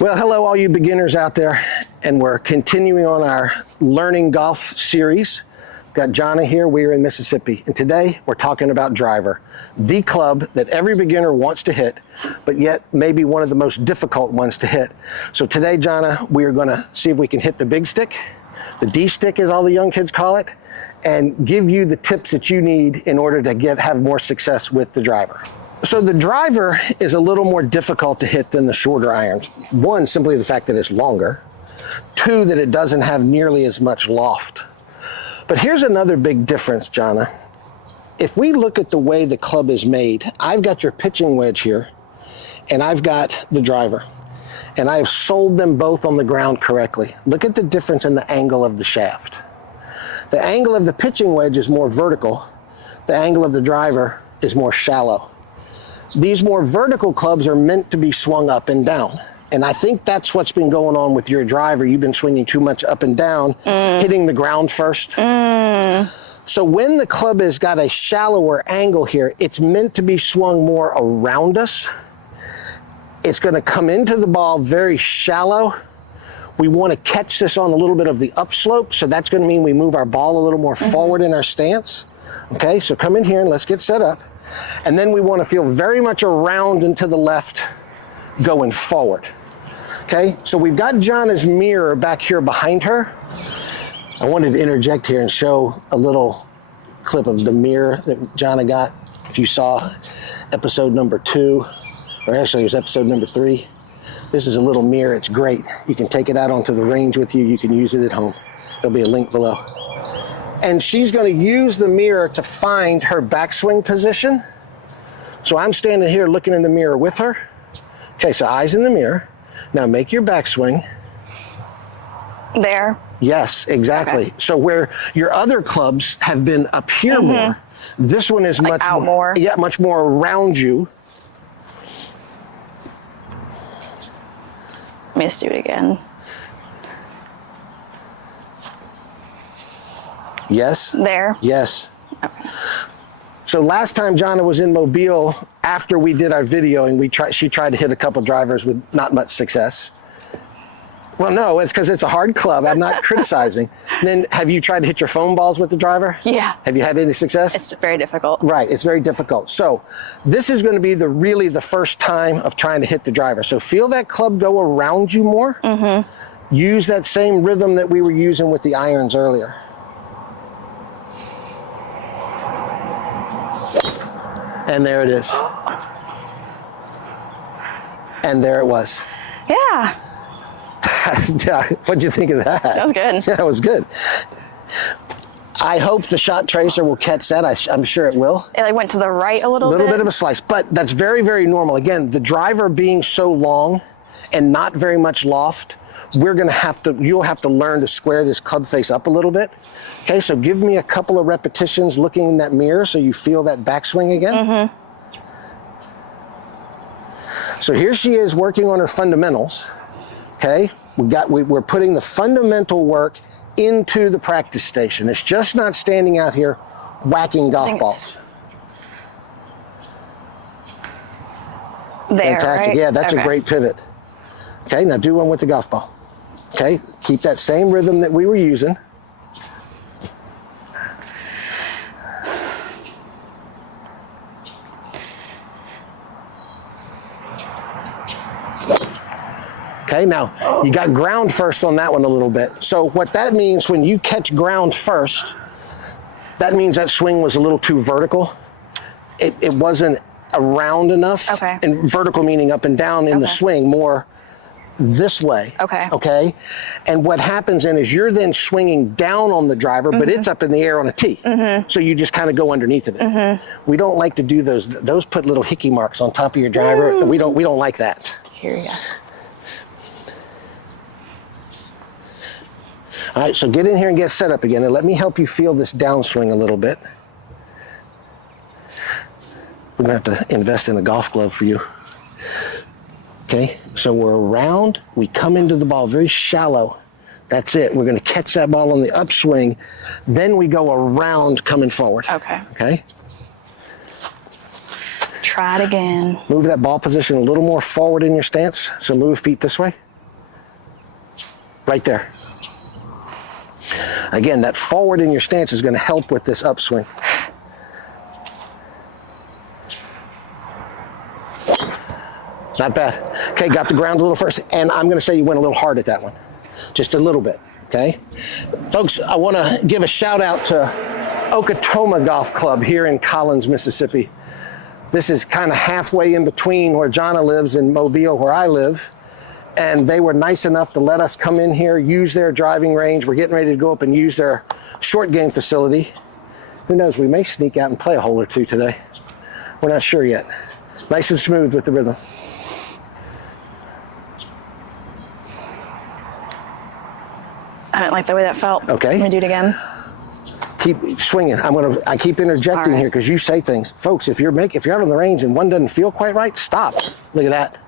Well, hello all you beginners out there, and we're continuing on our Learning Golf series. We've got Jonna here, we're in Mississippi, and today we're talking about driver, the club that every beginner wants to hit, but yet maybe one of the most difficult ones to hit. So today, Jonna, we are gonna see if we can hit the big stick, the D stick as all the young kids call it, and give you the tips that you need in order to have more success with the driver. So the driver is a little more difficult to hit than the shorter irons. One, simply the fact that it's longer. Two, that it doesn't have nearly as much loft. But here's another big difference, Jonna. If we look at the way the club is made, I've got your pitching wedge here, and I've got the driver. And I have sold them both on the ground correctly. Look at the difference in the angle of the shaft. The angle of the pitching wedge is more vertical. The angle of the driver is more shallow. These more vertical clubs are meant to be swung up and down. And I think that's what's been going on with your driver. You've been swinging too much up and down, hitting the ground first. So when the club has got a shallower angle here, it's meant to be swung more around us. It's gonna come into the ball very shallow. We wanna catch this on a little bit of the upslope, so that's gonna mean we move our ball a little more forward in our stance. Okay, so come in here and let's get set up. And then we want to feel very much around and to the left going forward. Okay, so we've got Jonna's mirror back here behind her. I wanted to interject here and show a little clip of the mirror that Jonna got. If you saw episode number 2, or actually it was episode number 3. This is a little mirror, it's great. You can take it out onto the range with you, you can use it at home. There'll be a link below. And she's going to use the mirror to find her backswing position. So I'm standing here looking in the mirror with her. Okay, so eyes in the mirror. Now make your backswing. There. Yes, exactly. Okay. So where your other clubs have been up here more, this one is much out more. Yeah, much more around you. Let me just do it again. Yes. There. Yes. Okay. So last time Jonna was in Mobile, after we did our video, and she tried to hit a couple drivers with not much success. Well, no, it's because it's a hard club. I'm not criticizing. Then have you tried to hit your foam balls with the driver? Yeah. Have you had any success? It's very difficult. Right, it's very difficult. So this is going to be really the first time of trying to hit the driver. So feel that club go around you more. Use that same rhythm that we were using with the irons earlier. And there it is. And there it was. Yeah. What'd you think of that? That was good. That was good. I hope the shot tracer will catch that. I'm sure it will. It like went to the right a little bit. A little bit of a slice, but that's very, very normal. Again, the driver being so long and not very much loft, you'll have to learn to square this club face up a little bit. Okay, so give me a couple of repetitions looking in that mirror so you feel that backswing again. So here she is working on her fundamentals. Okay, we're putting the fundamental work into the practice station. It's just not standing out here whacking golf balls. There, fantastic, right? Yeah, that's a great pivot. Okay, now do one with the golf ball. Okay, keep that same rhythm that we were using. Okay, now you got ground first on that one a little bit. So what that means when you catch ground first, that means that swing was a little too vertical. It wasn't around enough. Okay. And vertical meaning up and down in the swing, more this way. Okay. Okay. And what happens then is you're then swinging down on the driver, but it's up in the air on a tee. So you just kind of go underneath of it. We don't like to do those. Those put little hickey marks on top of your driver. We don't like that. Here we go. All right, so get in here and get set up again, and let me help you feel this downswing a little bit. We're gonna have to invest in a golf glove for you. Okay, so we're around, we come into the ball very shallow. That's it, we're gonna catch that ball on the upswing, then we go around coming forward. Okay. Okay? Try it again. Move that ball position a little more forward in your stance, so move feet this way. right there. Again, that forward in your stance is going to help with this upswing. Not bad. Okay, got the ground a little first, and I'm going to say you went a little hard at that one. Just a little bit, okay? Folks, I want to give a shout out to Okatoma Golf Club here in Collins, Mississippi. This is kind of halfway in between where Jonna lives and Mobile, where I live. And they were nice enough to let us come in here, use their driving range. We're getting ready to go up and use their short game facility. Who knows, we may sneak out and play a hole or two today. We're not sure yet. Nice and smooth with the rhythm. I didn't like the way that felt. Okay. Let me do it again. Keep swinging. I keep interjecting here because you say things. Folks, if you're out on the range and one doesn't feel quite right, stop. Look at that.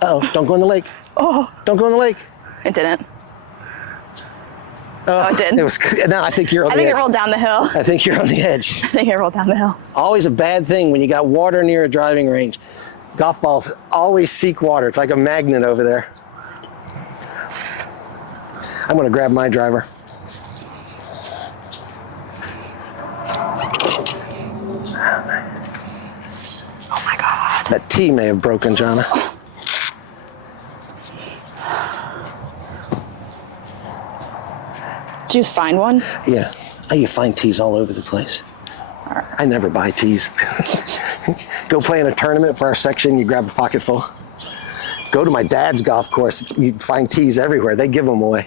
Uh-oh, don't go in the lake. Oh. Don't go in the lake. It didn't. Oh, it did. No, I think you're on the edge. I think it rolled down the hill. I think you're on the edge. I think it rolled down the hill. Always a bad thing when you got water near a driving range. Golf balls always seek water. It's like a magnet over there. I'm going to grab my driver. Oh my God. That tee may have broken, Jonna. Did you just find one? Yeah. You find tees all over the place. I never buy tees. Go play in a tournament for our section, you grab a pocket full. Go to my dad's golf course, you find tees everywhere. They give them away.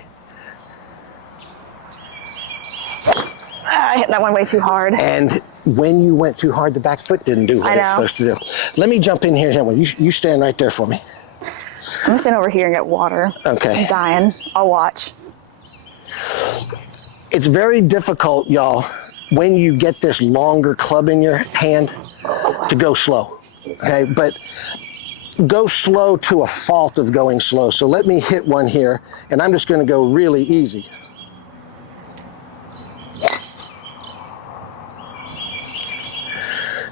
I hit that one way too hard. And when you went too hard, the back foot didn't do what it's supposed to do. Let me jump in here. You stand right there for me. I'm gonna stand over here and get water. Okay. I'm dying. I'll watch. It's very difficult, y'all, when you get this longer club in your hand to go slow, okay? But go slow to a fault of going slow. So let me hit one here, and I'm just gonna go really easy.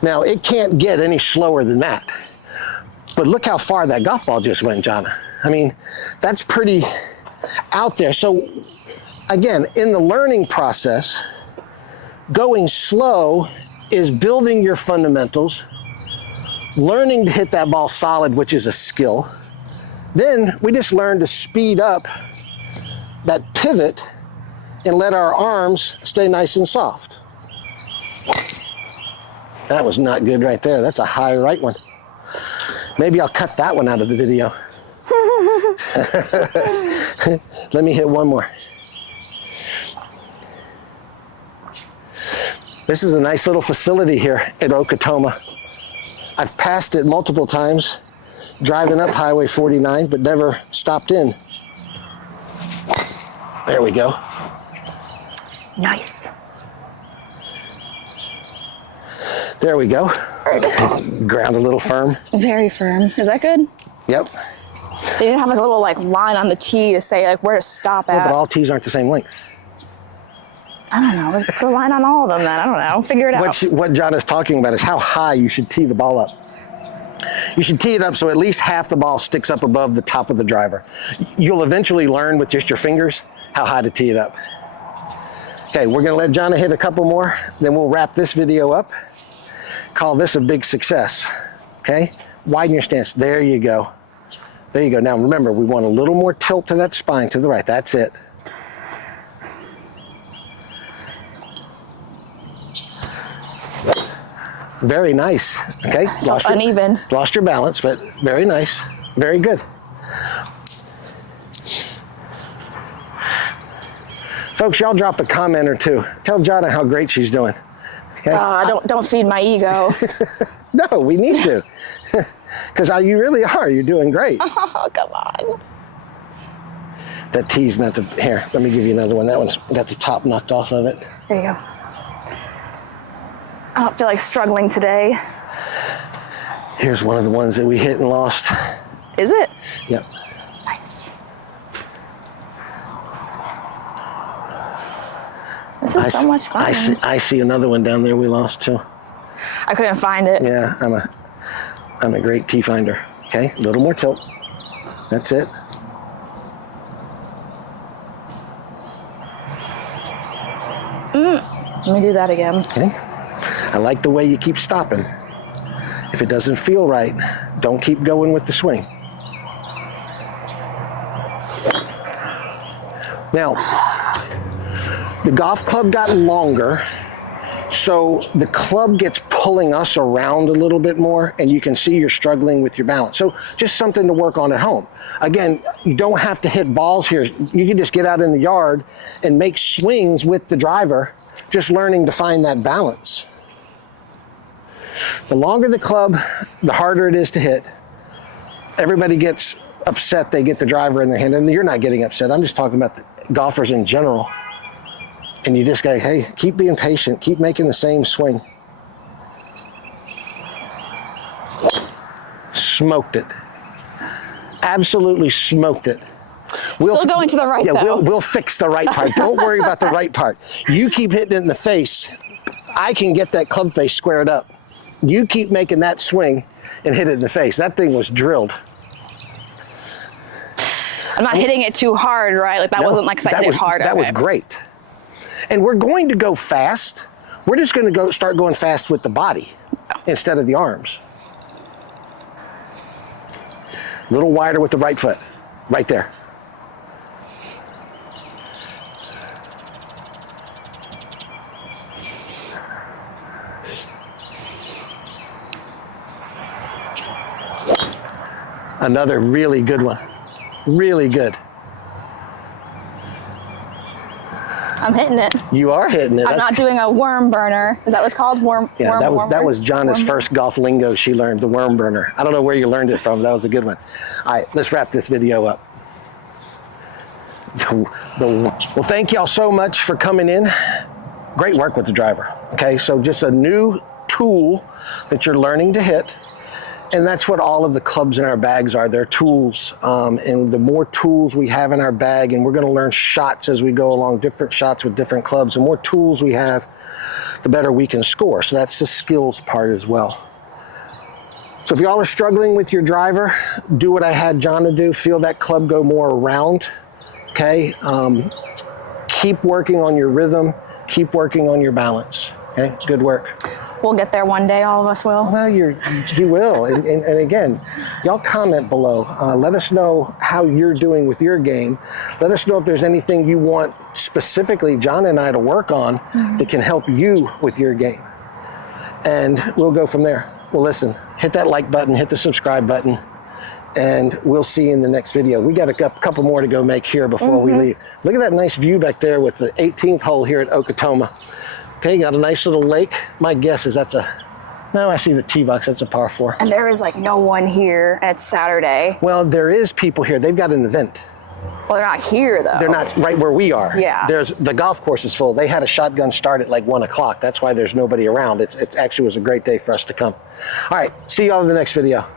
Now, it can't get any slower than that. But look how far that golf ball just went, Jonna. I mean, that's pretty out there. So again, in the learning process, going slow is building your fundamentals, learning to hit that ball solid, which is a skill. Then we just learn to speed up that pivot and let our arms stay nice and soft. That was not good right there. That's a high right one. Maybe I'll cut that one out of the video. Let me hit one more. This is a nice little facility here at Okatoma. I've passed it multiple times, driving up Highway 49, but never stopped in. There we go. Nice. There we go. Ground a little firm. Very firm. Is that good? Yep. They didn't have like a little line on the tee to say like where to stop Well, at. but all tees aren't the same length. I don't know. Put a line on all of them then. I don't know. Figure it out. What John is talking about is how high you should tee the ball up. You should tee it up so at least half the ball sticks up above the top of the driver. You'll eventually learn with just your fingers how high to tee it up. Okay, we're gonna let Jonna hit a couple more, then we'll wrap this video up. Call this a big success, okay? Widen your stance, there you go. There you go. Now remember, we want a little more tilt to that spine to the right, that's it. Very nice, okay? Uneven. Lost your balance, but very nice, very good. Folks, y'all drop a comment or two. Tell Jonna how great she's doing. Okay? Don't feed my ego. No, we need to. Because you really are. You're doing great. Oh, come on. That tee's not the... Here, let me give you another one. That one's got the top knocked off of it. There you go. I don't feel like struggling today. Here's one of the ones that we hit and lost. Is it? Yep. Nice. This is so much fun. I see another one down there we lost too. I couldn't find it. Yeah, I'm a great tee finder. Okay, a little more tilt. That's it. Let me do that again. Okay. I like the way you keep stopping. If it doesn't feel right, don't keep going with the swing. Now, the golf club got longer, so the club gets pulling us around a little bit more, and you can see you're struggling with your balance. So just something to work on at home. Again, you don't have to hit balls here. You can just get out in the yard and make swings with the driver, just learning to find that balance. The longer the club, the harder it is to hit. Everybody gets upset they get the driver in their hand, and you're not getting upset. I'm just talking about the golfers in general. And you just go, hey, keep being patient, keep making the same swing. Smoked it. Absolutely smoked it. Still going to the right, yeah, though. We'll fix the right part. Don't worry about the right part. You keep hitting it in the face. I can get that club face squared up. You keep making that swing and hit it in the face. That thing was drilled. I'm not hitting it too hard, right? Like that wasn't like because I hit it hard. That was great. And we're going to go fast. We're just going to start going fast with the body instead of the arms. A little wider with the right foot, right there. Another really good one. Really good. I'm hitting it. You are hitting it. I'm not doing a worm burner. Is that what it's called? Yeah, that was Jonna's first golf lingo she learned, the worm burner. I don't know where you learned it from. That was a good one. All right, let's wrap this video up. Well, thank y'all so much for coming in. Great work with the driver. Okay, so just a new tool that you're learning to hit. And that's what all of the clubs in our bags are. They're tools. And the more tools we have in our bag, and we're going to learn shots as we go along, different shots with different clubs. The more tools we have, the better we can score. So that's the skills part as well. So if y'all are struggling with your driver, do what I had Jonna do. Feel that club go more around. Okay. Keep working on your rhythm. Keep working on your balance. Okay. Good work. We'll get there one day, all of us will. Well, you will. And again, y'all comment below. Let us know how you're doing with your game. Let us know if there's anything you want specifically Jonna and I to work on that can help you with your game. And we'll go from there. Well, listen, hit that like button, hit the subscribe button, and we'll see you in the next video. We got a couple more to go make here before we leave. Look at that nice view back there with the 18th hole here at Okatoma. Okay, got a nice little lake. My guess is no, I see the tee box, that's a par 4. And there is like no one here, and it's Saturday. Well, there is people here. They've got an event. Well, they're not here though. They're not right where we are. Yeah. The golf course is full. They had a shotgun start at like 1 o'clock. That's why there's nobody around. It actually was a great day for us to come. All right, see y'all in the next video.